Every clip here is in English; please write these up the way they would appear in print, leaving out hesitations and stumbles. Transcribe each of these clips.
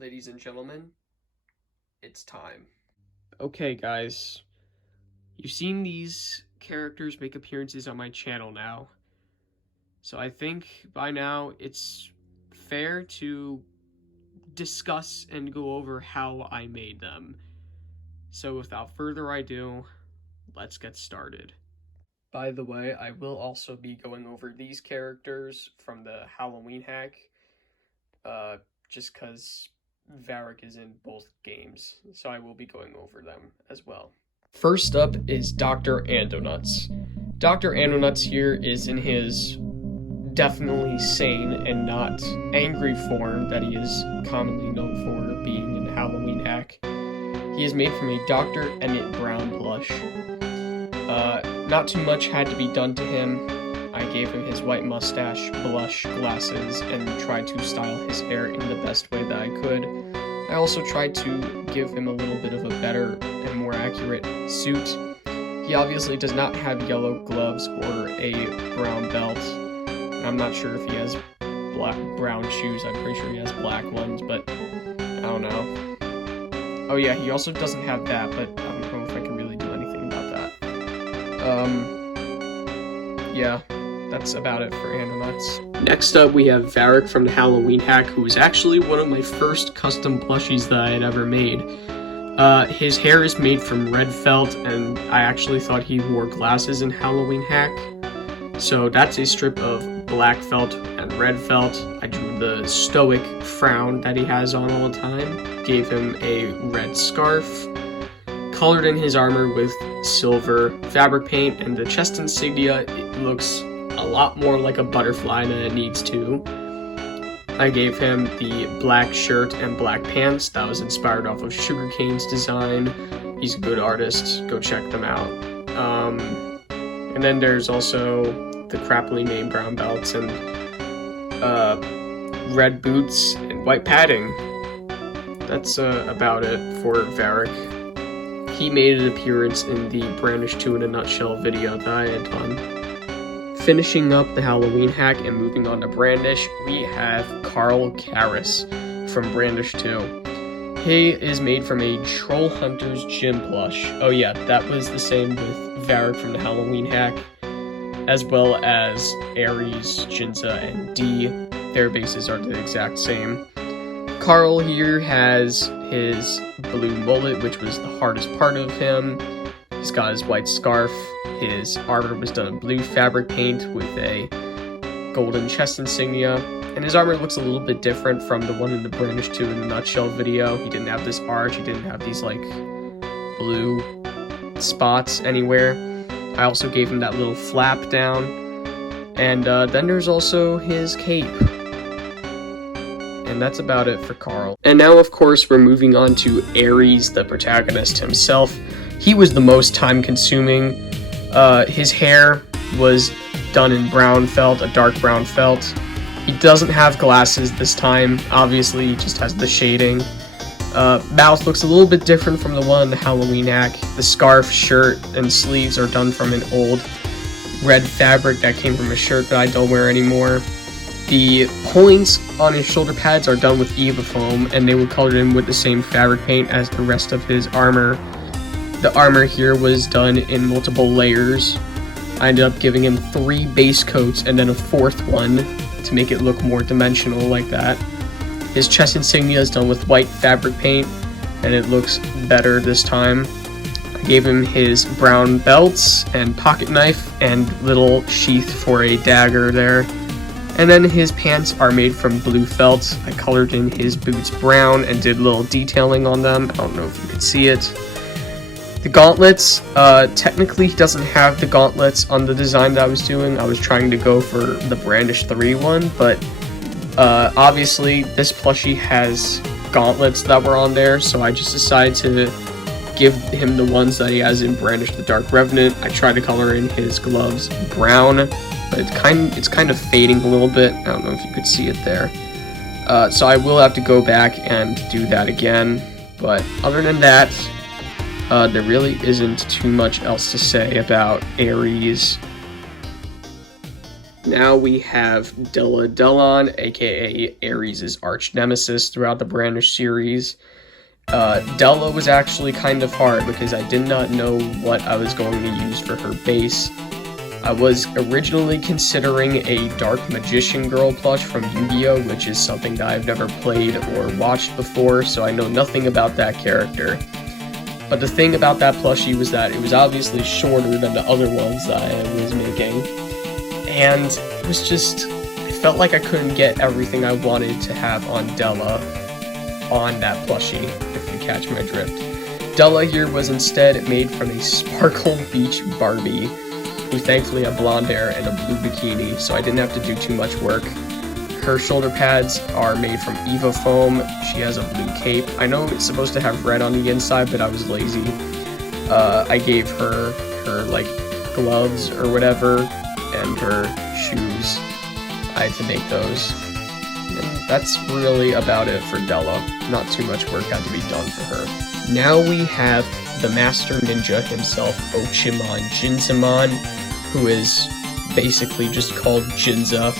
Ladies and gentlemen, it's time. Okay, guys, you've seen these characters make appearances on my channel now, so I think by now it's fair to discuss and go over how I made them. So without further ado, let's get started. By the way, I will also be going over these characters from the Halloween hack, just because Varric is in both games, so I will be going over them as well. First up is Dr. Andonuts. Dr. Andonuts here is in his definitely sane and not angry form that he is commonly known for being in Halloween hack. He is made from a Dr. Onett brown plush. Not too much had to be done to him. I gave him his white mustache, blush, glasses, and tried to style his hair in the best way that I could. I also tried to give him a little bit of a better and more accurate suit. He obviously does not have yellow gloves or a brown belt. I'm not sure if he has brown shoes. I'm pretty sure he has black ones, but I don't know. Oh yeah, he also doesn't have that, but I don't know if I can really do anything about that. Yeah, that's about it for Andonuts. Next up, we have Varric from the Halloween hack, who was actually one of my first custom plushies that I had ever made. His hair is made from red felt, and I actually thought he wore glasses in Halloween hack. So that's a strip of black felt and red felt. I drew the stoic frown that he has on all the time, gave him a red scarf, colored in his armor with silver fabric paint, and the chest insignia, it looks a lot more like a butterfly than it needs to. I gave him the black shirt and black pants that was inspired off of Sugarcane's design. He's a good artist, go check them out. And then there's also the crappily named brown belts and red boots and white padding. That's about it for Varric. He made an appearance in the Brandish 2 in a nutshell video that I had done. Finishing up the Halloween hack and moving on to Brandish, we have Karl from Brandish 2. He is made from a Troll Hunter's gym plush. Oh yeah, that was the same with Varric from the Halloween hack, as well as Ares, Ginza, and D. Their bases are the exact same. Karl here has his blue mullet, which was the hardest part of him. He's got his white scarf. His armor was done in blue fabric paint with a golden chest insignia. And his armor looks a little bit different from the one in the Brandish 2 in the nutshell video. He didn't have this arch. He didn't have these, like, blue spots anywhere. I also gave him that little flap down. And then there's also his cape. And that's about it for Karl. And now, of course, we're moving on to Ares, the protagonist himself. He was the most time-consuming. His hair was done in brown felt, a dark brown felt. He doesn't have glasses this time. Obviously, he just has the shading. Mouth looks a little bit different from the one in the Halloween hack. The scarf, shirt, and sleeves are done from an old red fabric that came from a shirt that I don't wear anymore. The points on his shoulder pads are done with Eva foam, and they were colored in with the same fabric paint as the rest of his armor. The armor here was done in multiple layers. I ended up giving him 3 base coats and then a 4th one to make it look more dimensional like that. His chest insignia is done with white fabric paint, and it looks better this time. I gave him his brown belts and pocket knife and little sheath for a dagger there. And then his pants are made from blue felt. I colored in his boots brown and did a little detailing on them. I don't know if you could see it. The gauntlets, technically he doesn't have the gauntlets on the design that I was doing. I was trying to go for the Brandish 3 one, but obviously this plushie has gauntlets that were on there, so I just decided to give him the ones that he has in Brandish the Dark Revenant. I tried to color in his gloves brown, but it's kind of fading a little bit. I don't know if you could see it there. So I will have to go back and do that again, but other than that, there really isn't too much else to say about Ares. Now we have Della, aka Ares' arch nemesis throughout the Brandish series. Della was actually kind of hard because I did not know what I was going to use for her base. I was originally considering a Dark Magician Girl plush from Yu-Gi-Oh!, which is something that I've never played or watched before, so I know nothing about that character. But the thing about that plushie was that it was obviously shorter than the other ones that I was making. And it was just, I felt like I couldn't get everything I wanted to have on Della on that plushie, if you catch my drift. Della here was instead made from a Sparkle Beach Barbie, who thankfully had blonde hair and a blue bikini, so I didn't have to do too much work. Her shoulder pads are made from Eva foam. She has a blue cape. I know it's supposed to have red on the inside, but I was lazy. I gave her like gloves or whatever, and her shoes. I had to make those. And that's really about it for Della. Not too much work had to be done for her. Now we have the Master Ninja himself, Ochimon Ginzamon, who is basically just called Ginza.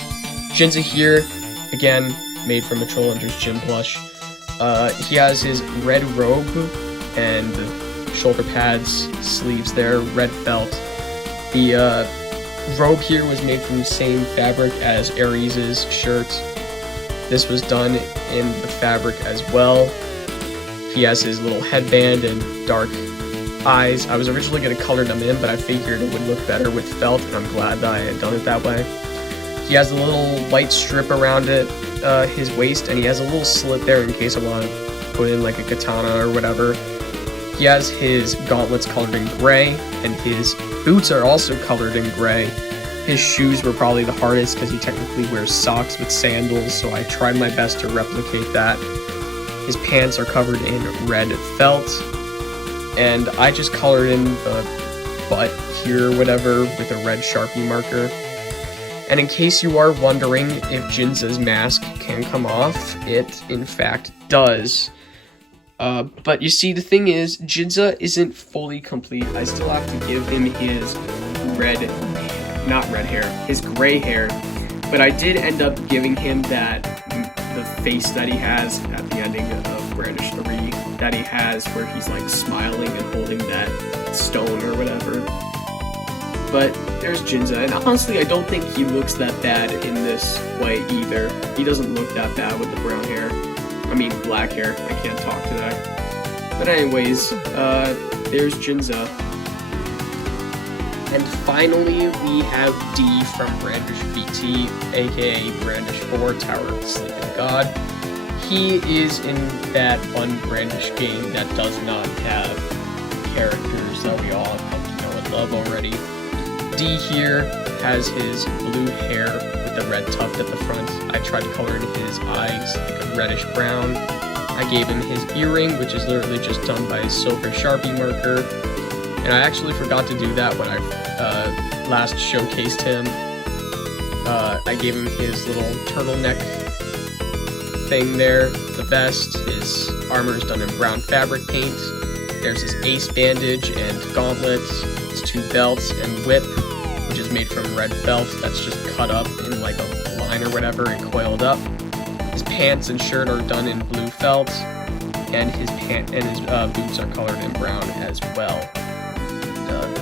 Ginza here, again, made from a Troll Hunter's Gym plush. He has his red robe and shoulder pads, sleeves there, red felt. The robe here was made from the same fabric as Ares' shirt. This was done in the fabric as well. He has his little headband and dark eyes. I was originally going to color them in, but I figured it would look better with felt, and I'm glad that I had done it that way. He has a little white strip around it, his waist, and he has a little slit there in case I want to put in like a katana or whatever. He has his gauntlets colored in gray, and his boots are also colored in gray. His shoes were probably the hardest because he technically wears socks with sandals, so I tried my best to replicate that. His pants are covered in red felt, and I just colored in the butt here or whatever with a red Sharpie marker. And in case you are wondering if Ginza's mask can come off, it in fact does. But you see, the thing is, Ginza isn't fully complete. I still have to give him his his gray hair. But I did end up giving him the face that he has at the ending of Brandish 3, that he has where he's like smiling and holding that stone or whatever. But there's Ginza, and honestly I don't think he looks that bad in this way either. He doesn't look that bad with the brown hair. I mean black hair, I can't talk today. But anyways, there's Ginza. And finally we have D from Brandish VT, aka Brandish 4, Tower of the Sleeping God. He is in that one Brandish game that does not have characters that we all come to know and love already. D here has his blue hair with the red tuft at the front. I tried to color in his eyes like a reddish brown. I gave him his earring, which is literally just done by a silver Sharpie marker. And I actually forgot to do that when I last showcased him. I gave him his little turtleneck thing there, the vest. His armor is done in brown fabric paint. There's his ace bandage and gauntlet, his 2 belts and whip, which is made from red felt that's just cut up in like a line or whatever and coiled up. His pants and shirt are done in blue felt, and his boots are colored in brown as well.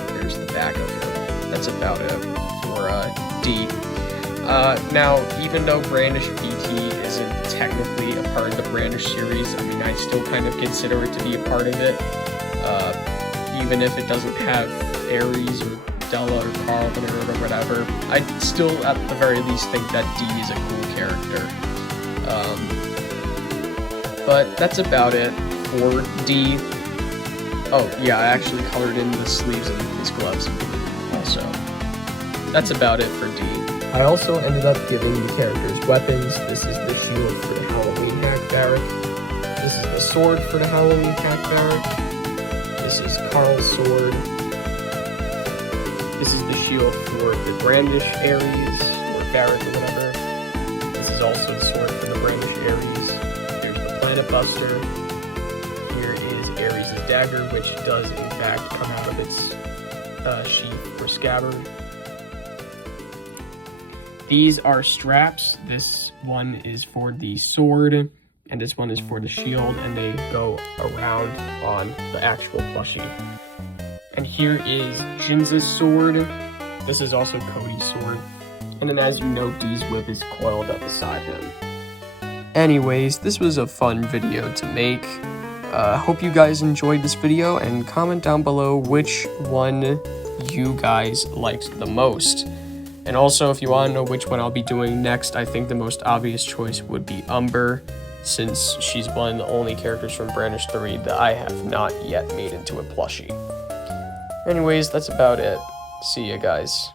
There's the back of him. That's about it for D. Now, even though Brandish VT isn't technically a part of the Brandish series, I mean, I still kind of consider it to be a part of it. Even if it doesn't have Ares or Della or Karl in it or whatever, I still, at the very least, think that D is a cool character. But that's about it for D. Oh, yeah, I actually colored in the sleeves and his gloves also. That's about it for D. I also ended up giving the characters weapons. This is the shield for the Halloween hack Varric. This is the sword for the Halloween hack Varric. This is Karl's sword. This is the shield for the Brandish Ares, or Varric or whatever. This is also the sword for the Brandish Ares. Here's the Planet Buster. Here is Ares' dagger, which does in fact come out of its sheath or scabbard. These are straps. This one is for the sword, and this one is for the shield, and they go around on the actual plushie. And here is Ginza's sword. This is also Cody's sword. And then as you know, Dee's whip is coiled up beside him. Anyways, this was a fun video to make. Hope you guys enjoyed this video, and comment down below which one you guys liked the most. And also, if you want to know which one I'll be doing next, I think the most obvious choice would be Umber, since she's one of the only characters from Brandish 3 that I have not yet made into a plushie. Anyways, that's about it. See ya, guys.